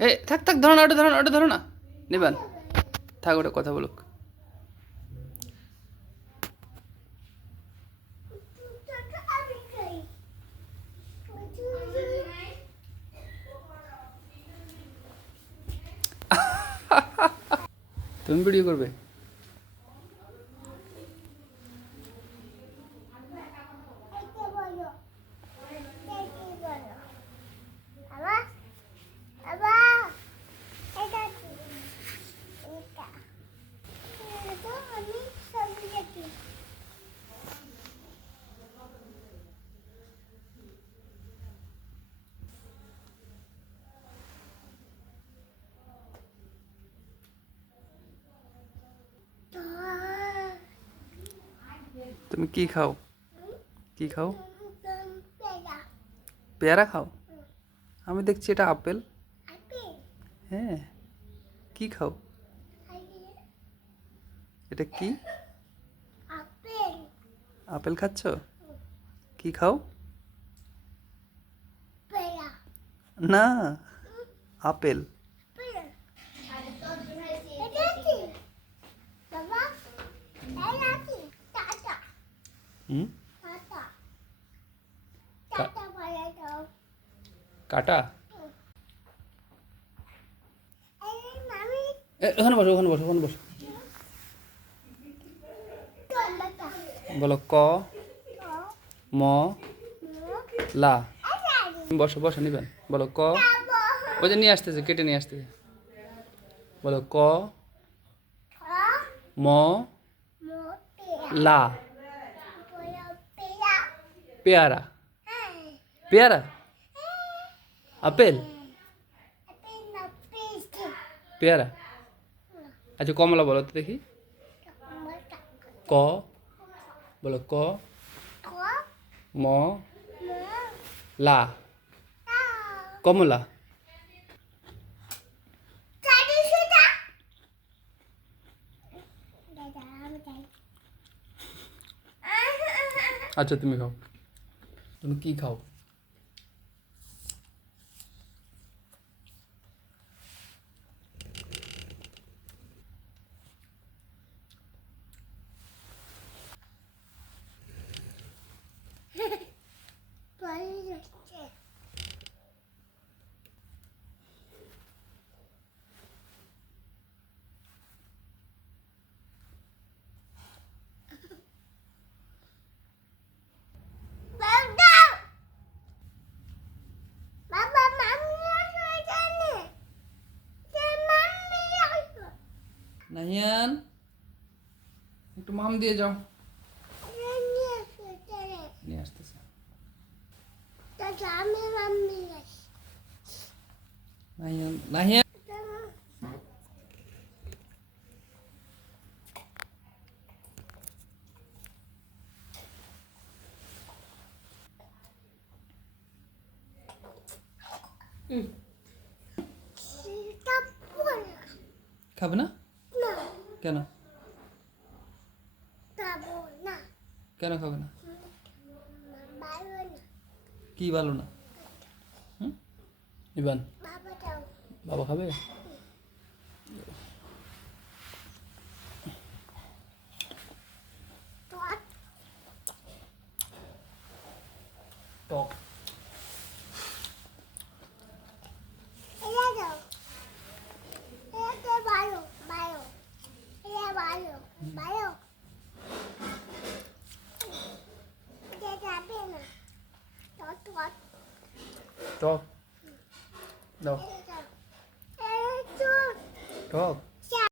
এ, থাক থাক, ধরো না, ওটা ধরো না, ওটা ধরো না। নেবেন, থাক, ওটা কথা বলুক। তুমি ভিডিও করবে? তুমি কি খাও? কি খাও? পেয়ারা খাও? আমি দেখছি এটা আপেল। হ্যাঁ। কি খাও? এটা কি? আপেল খাচ্ছ? কি খাও? না, আপেল। হুম? কাটা। ওখানে বসো ওখানে বসো ওখানে বসো। বলো ক ম লা। বসো বসো নিবেন। বলো ক। ওই যে নিয়ে আসতেছে কেটে নিয়ে আসতেছে। বলো ক ম লা। পেয়ারা পেয়ারা আপেল পেয়ারা আচ্ছা কমলা বলো তো দেখি ক বলো ক ম লা কমলা আচ্ছা তুমি খাও তুমি কি খাও নাহিয়ান একটু মাম দিয়ে যাও। নিয়ে আসতেছে। নাহিয়ান খাবে না? কেন? কেন খাবে না? কি ভালো না? ইবান বাবা খাবে? টক এলা যাও এলাতে ভালো ভালো এলা ভালো ভালো এটা যাবে না তো তো টক দাও টক